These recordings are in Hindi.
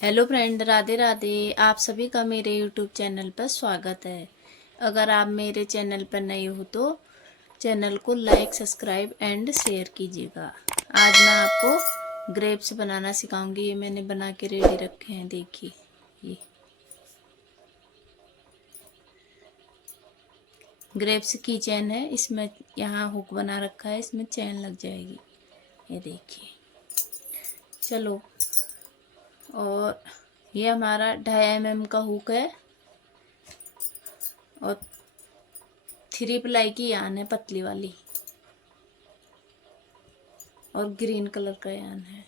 Hello friend, Radhe Radhe. आप सभी का मेरे यूट्यूब चैनल पर स्वागत है। अगर आप मेरे चैनल पर नए हो तो चैनल को लाइक, सब्सक्राइब एंड शेयर कीजिएगा। आज मैं आपको ग्रेप्स बनाना सिखाऊंगी। ये मैंने बना के रेडी रखे हैं, देखिए। ये ग्रेप्स की चैन है, इसमें यहाँ हुक बना रखा है, इसमें चैन लग जाएगी। ये देखिए। चलो, और ये हमारा 2.5 mm का हुक है और 3 प्लाई की यान है, पतली वाली, और ग्रीन कलर का यान है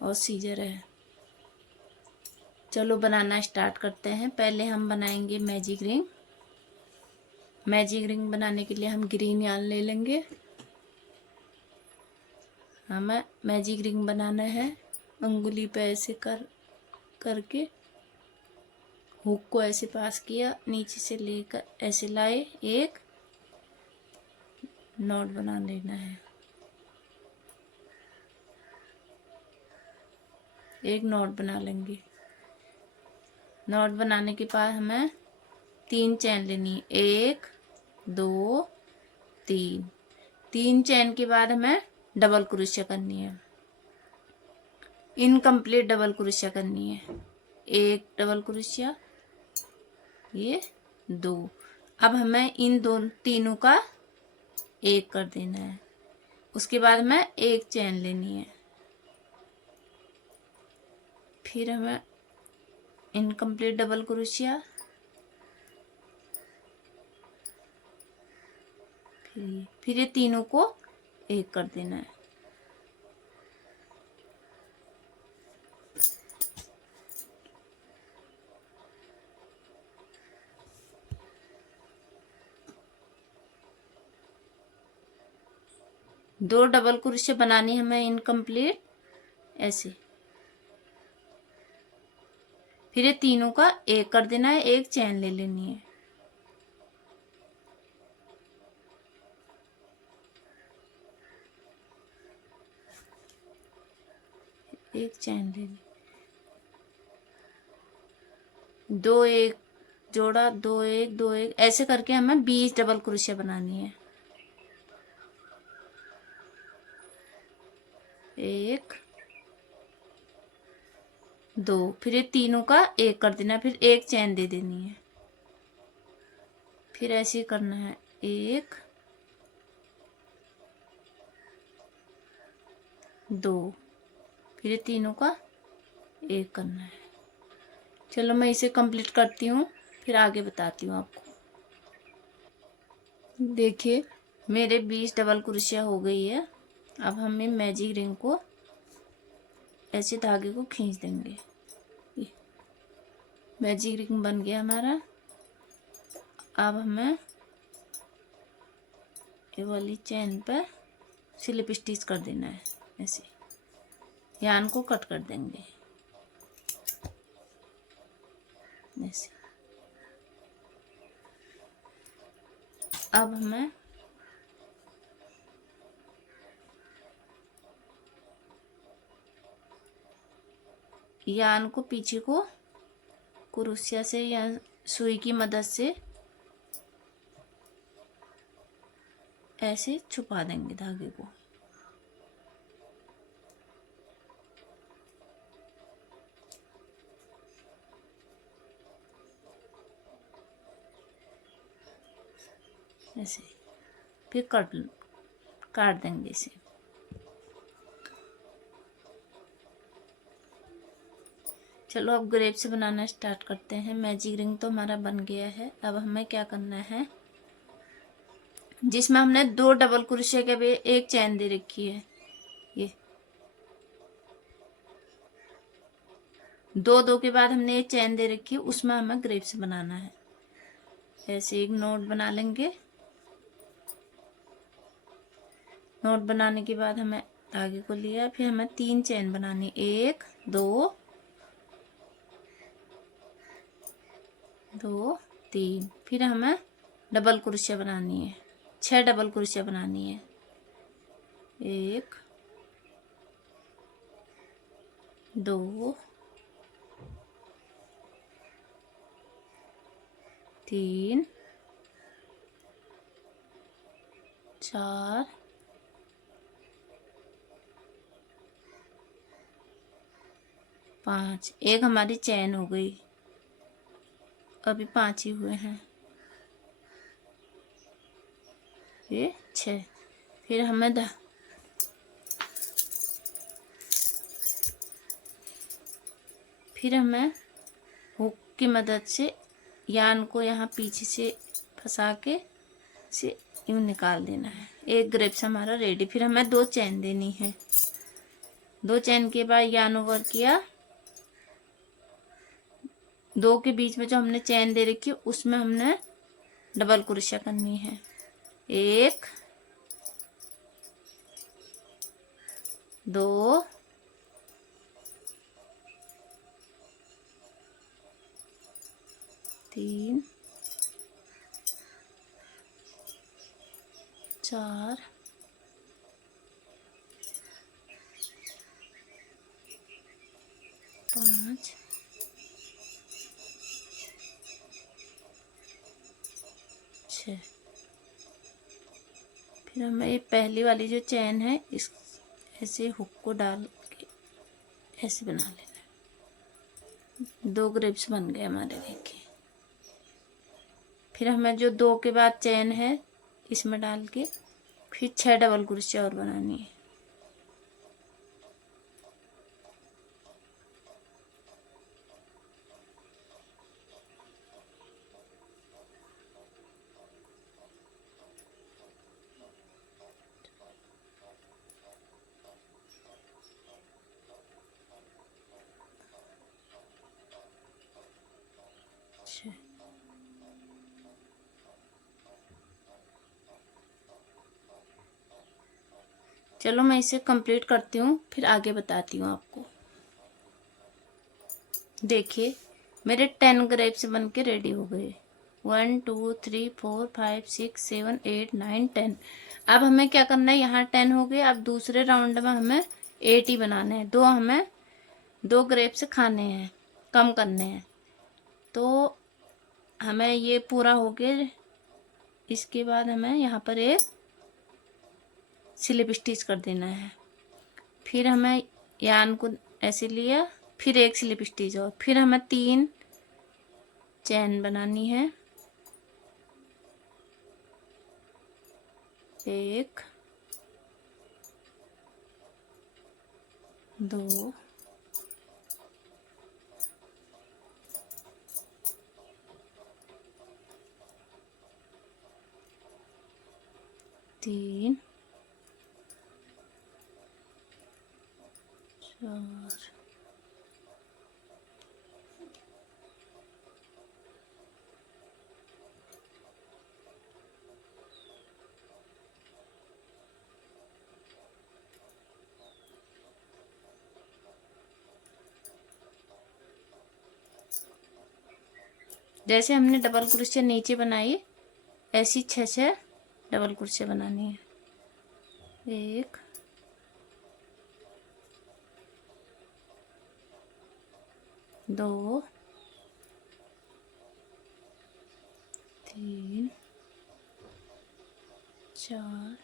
और सीजर है। चलो बनाना स्टार्ट करते हैं। पहले हम बनाएंगे मैजिक रिंग। मैजिक रिंग बनाने के लिए हम ग्रीन यान ले लेंगे। हमें मैजिक रिंग बनाना है। उंगली पे ऐसे करके हुक को ऐसे पास किया, नीचे से लेकर ऐसे लाए, एक नॉट बना लेना है। एक नॉट बना लेंगे। नॉट बनाने के बाद हमें 3 चैन लेनी है। 1 2 3। 3 चैन के बाद हमें डबल क्रोशिया करनी है। इनकम्प्लीट डबल क्रोशिया करनी है। 1 डबल क्रोशिया, ये 2। अब हमें इन तीनों का एक कर देना है। उसके बाद हमें एक चैन लेनी है। फिर हमें इनकम्प्लीट डबल क्रोशिया, फिर ये तीनों को एक कर देना है। दो डबल क्रोशिया बनानी हमें इनकम्प्लीट, ऐसे। फिर ये तीनों का एक कर देना है, एक चैन ले लेनी है। एक चैन ले ली, दो एक जोड़ा, दो एक दो एक, ऐसे करके हमें 20 डबल क्रोशिया बनानी है। एक दो, फिर ये तीनों का एक कर देना, फिर एक चैन दे देनी है। फिर ऐसे ही करना है। एक दो, फिर ये तीनों का एक करना है। चलो मैं इसे कंप्लीट करती हूँ, फिर आगे बताती हूँ आपको। देखिए, मेरे 20 डबल क्रोशिया हो गई है। अब हमें मैजिक रिंग को ऐसे धागे को खींच देंगे। ये मैजिक रिंग बन गया हमारा। अब हमें ये वाली चैन पर स्लिप स्टिच कर देना है। ऐसे यान को कट कर देंगे, ऐसे। अब हमें यान को पीछे को क्रोशिया से या सुई की मदद से ऐसे छुपा देंगे धागे को। ऐसे फिर काट देंगे इसे। चलो अब ग्रेप्स बनाना स्टार्ट करते हैं। मैजिक रिंग तो हमारा बन गया है। अब हमें क्या करना है, जिसमें हमने 2 डबल क्रोशिया के भी एक चैन दे रखी है, ये 2 के बाद हमने एक चैन दे रखी है, उसमें हमें ग्रेप्स बनाना है। ऐसे एक नोट बना लेंगे। नोट बनाने के बाद हमें धागे को लिया, फिर हमें 3 चैन बनानी, 1 2 2 3। फिर हमें डबल क्रोशिया बनानी है, 6 डबल क्रोशिया बनानी है। 1 2 3 4 5। एक हमारी चैन हो गई, अभी 5 ही हुए हैं। ये 6। फिर हमें हुक की मदद से यान को यहाँ पीछे से फंसा के इसे यूं निकाल देना है। एक ग्रेप्स हमारा रेडी। फिर हमें 2 चैन देनी है। 2 चैन के बाद यान ओवर किया, 2 के बीच में जो हमने चैन दे रखी है उसमें हमने डबल क्रोशिया करनी है। 1 2 3 4 5 6। फिर हमें ये पहली वाली जो चैन है इस ऐसे हुक को डाल के ऐसे बना लेना है। 2 ग्रेप्स बन गए हमारे, देखिए। फिर हमें जो 2 के बाद चैन है इसमें डाल के फिर 6 डबल क्रोशिया और बनानी है। चलो मैं इसे कंप्लीट करती हूँ, फिर आगे बताती हूँ आपको। देखिए मेरे 10 ग्रेप्स बन के रेडी हो गए। 1 2 3 4 5 6 7 8 9 10। अब हमें क्या करना है, यहाँ 10 हो गए। अब दूसरे राउंड में हमें 8 ही बनाने हैं। हमें 2 ग्रेप्स खाने हैं, कम करने हैं। तो हमें ये पूरा हो गया। इसके बाद हमें यहाँ पर एक स्लिप स्टिच कर देना है। फिर हमें यान को ऐसे लिया, फिर एक स्लिप स्टिच और फिर हमें 3 चैन बनानी है। 1 2 3 4 जैसे हमने डबल क्रोशिया नीचे बनाई, ऐसी 6 डबल क्रोशिया बनानी है। 1 2 3 4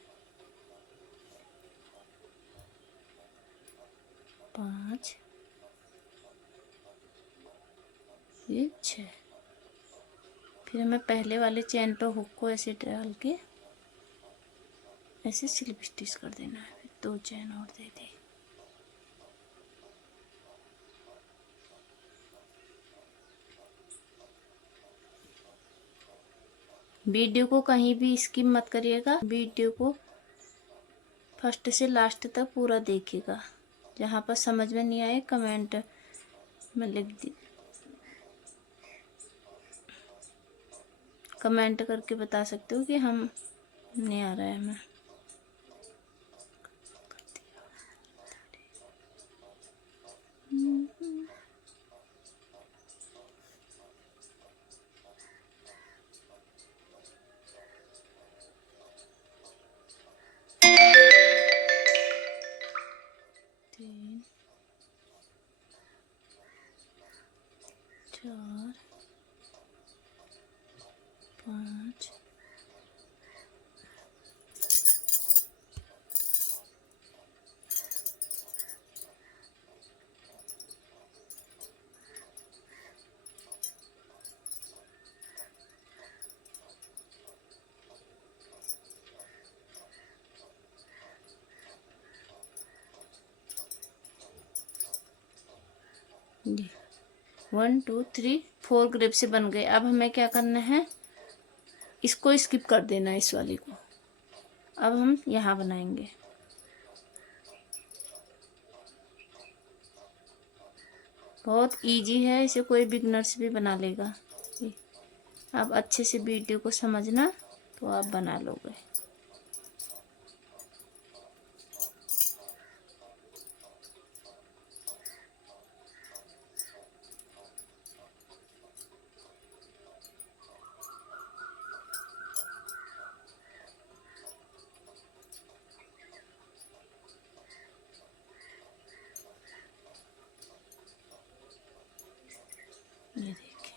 5 ये 6। फिर हमें पहले वाले चैन पर हुक को ऐसे डाल के ऐसे स्लिप स्टिच कर देना है। फिर 2 चैन और दे दे। वीडियो को कहीं भी स्किप मत करिएगा, वीडियो को फर्स्ट से लास्ट तक पूरा देखिएगा। जहाँ पर समझ में नहीं आए कमेंट में लिख दी, कमेंट करके बता सकते हो कि हम नहीं आ रहा है हमें। तीन 4 ये 1 2 3 4 ग्रेप से बन गए। अब हमें क्या करना है, इसको स्किप कर देना है, इस वाली को। अब हम यहाँ बनाएंगे। बहुत इजी है, इसे कोई बिगनर्स भी बना लेगा। अब अच्छे से वीडियो को समझना तो आप बना लोगे। ये देखिए,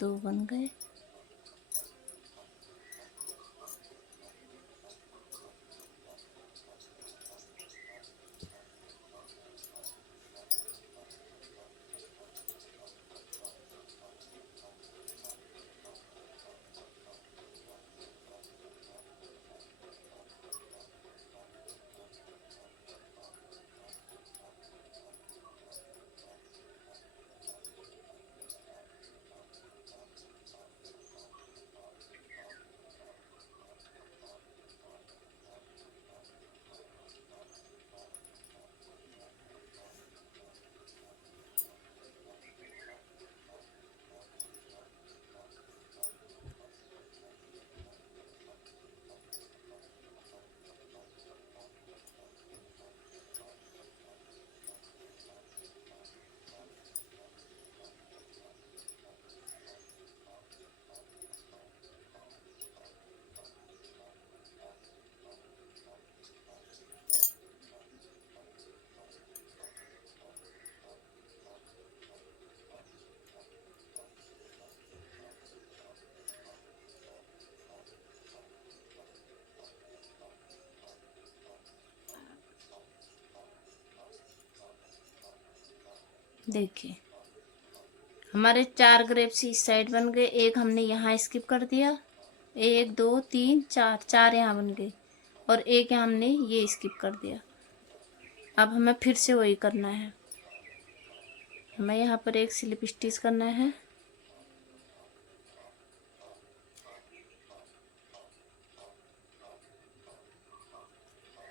दो बन गए। देखिए, हमारे 4 ग्रेप्स इस साइड बन गए। एक हमने यहाँ स्किप कर दिया, 1 2 3 4, 4 यहाँ बन गए, और एक यहाँ हमने ये स्किप कर दिया। अब हमें फिर से वही करना है। हमें यहाँ पर एक स्लिप स्टिच करना है,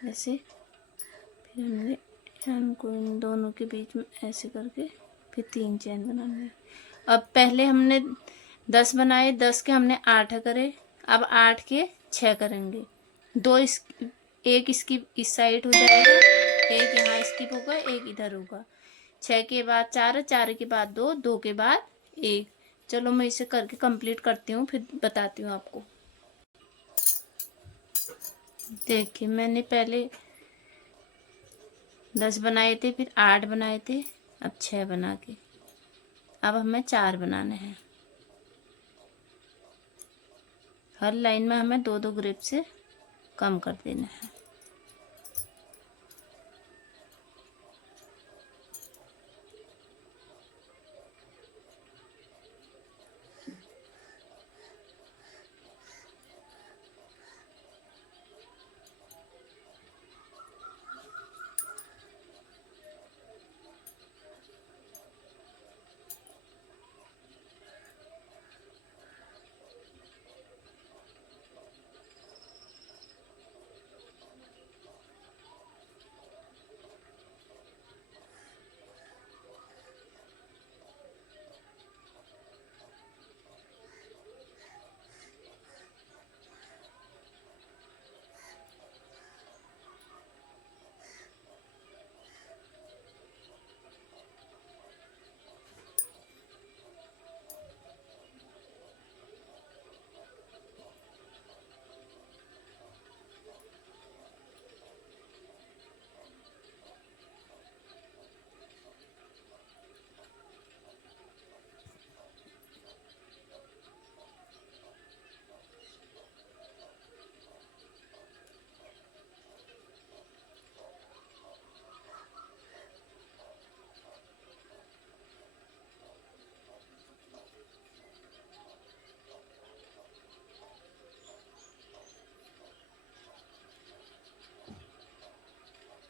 ऐसे। फिर हमने इनको इन दोनों के बीच में ऐसे करके फिर 3 चेन बनाने हैं। अब पहले हमने 10 बनाए, 10 के हमने 8 करे। अब 8 के 6 करेंगे। एक स्किप इस साइड हो जाएगा, एक यहाँ स्किप होगा, एक इधर होगा। 6 के बाद 4, 4 के बाद 2, 2 के बाद 1। चलो मैं इसे करके कंप्लीट करती हूँ, फिर बताती हूँ आपको। देखिए, मैंने पहले 10 बनाए थे, फिर 8 बनाए थे, अब 6 बना के अब हमें 4 बनाने हैं। हर लाइन में हमें 2-2 ग्रेप से कम कर देना है।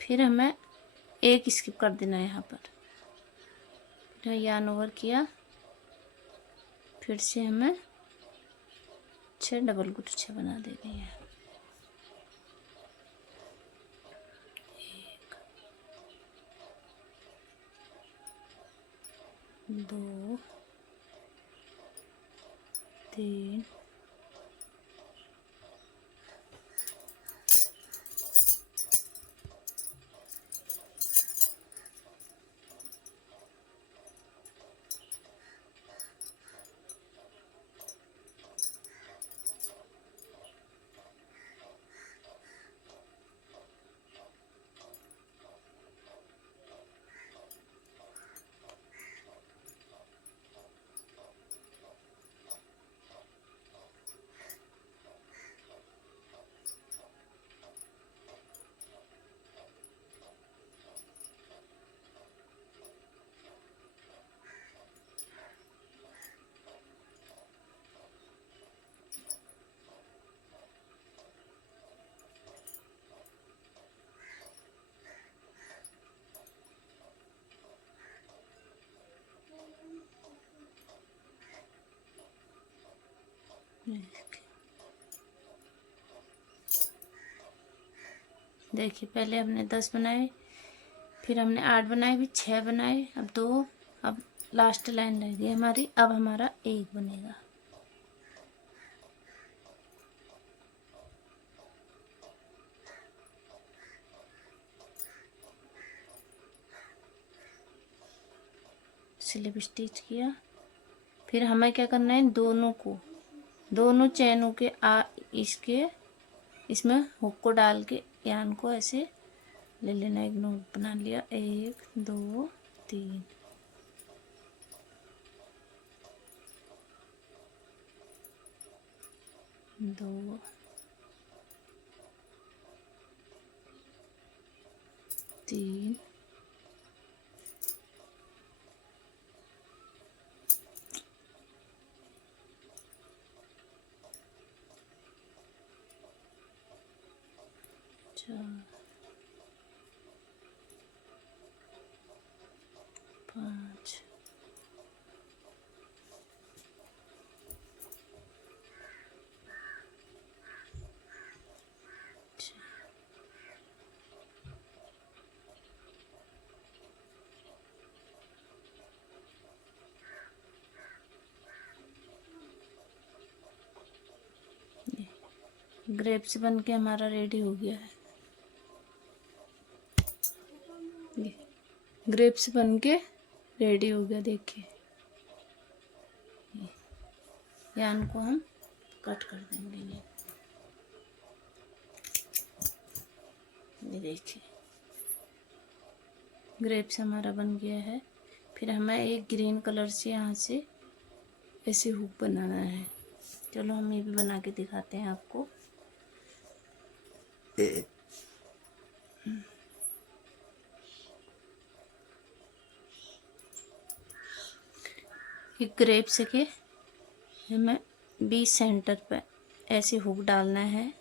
फिर हमें एक स्किप कर देना है यहाँ पर। फिर यार्न ओवर किया, फिर से हमें 6 डबल क्रोशे बना देनी है। 1 2 3 देखिए पहले हमने 10 बनाए, फिर हमने 8 बनाए, फिर 6 बनाए, अब 2, अब लास्ट लाइन रह गई हमारी। अब हमारा 1 बनेगा। स्लिप स्टिच किया, फिर हमें क्या करना है, दोनों चैनों के इसमें हुक को डाल के यार्न को ऐसे ले लेना। एक नोट बना लिया, 1 2 3, दो 3 4 5 ग्रेप्स बन के हमारा रेडी हो गया है। ये ग्रेप्स बन के रेडी हो गया। देखिए यार्न को हम कट कर देंगे। ये देखिए ग्रेप्स हमारा बन गया है। फिर हमें एक ग्रीन कलर से यहाँ से ऐसे हुक बनाना है। चलो हम ये भी बना के दिखाते हैं आपको। एक ग्रेप्स के हमें बीच सेंटर पे ऐसे हुक डालना है।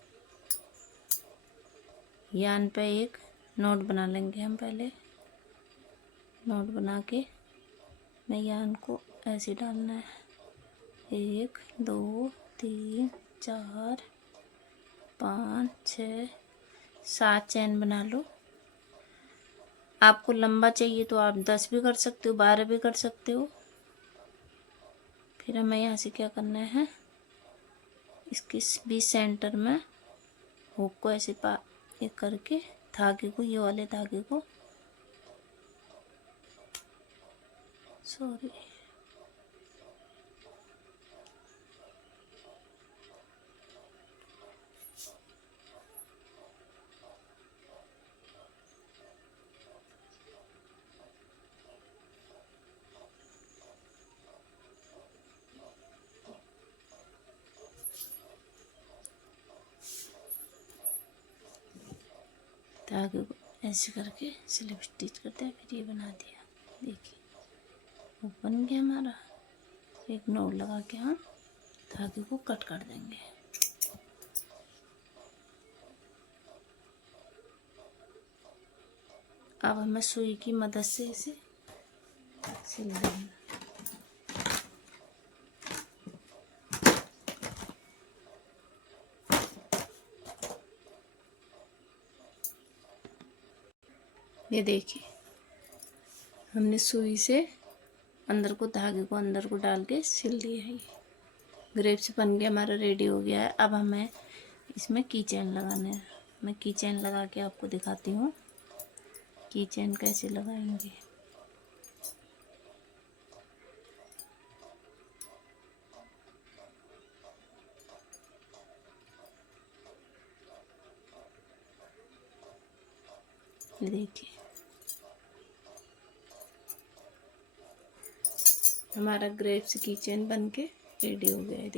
यार्न पे एक नोट बना लेंगे हम। पहले नोट बना के मैं यार्न को ऐसे डालना है। 1 2 3 4 5 6 7 चैन बना लो। आपको लंबा चाहिए तो आप 10 भी कर सकते हो, 12 भी कर सकते हो। फिर हमें यहाँ से क्या करना है, इसके बीच सेंटर में हुक को ऐसे ये करके धागे को, ये वाले धागे को, सॉरी धागे को ऐसे करके स्लिप स्टिच करते हैं। फिर ये बना दिया। देखिए वो बन गया हमारा। एक नोट लगा के हम धागे को कट कर देंगे। अब हमें सुई की मदद से इसे सिल देंगे। ये देखिए, हमने सुई से अंदर को, धागे को अंदर को डाल के सिल दिया है। ये ग्रेप्स बन के हमारा रेडी हो गया है। अब हमें इसमें की चैन लगाना है। मैं की चैन लगा के आपको दिखाती हूँ की चैन कैसे लगाएंगे। ये देखिए, हमारा ग्रेप्स की चैन बन के रेडी हो गया है।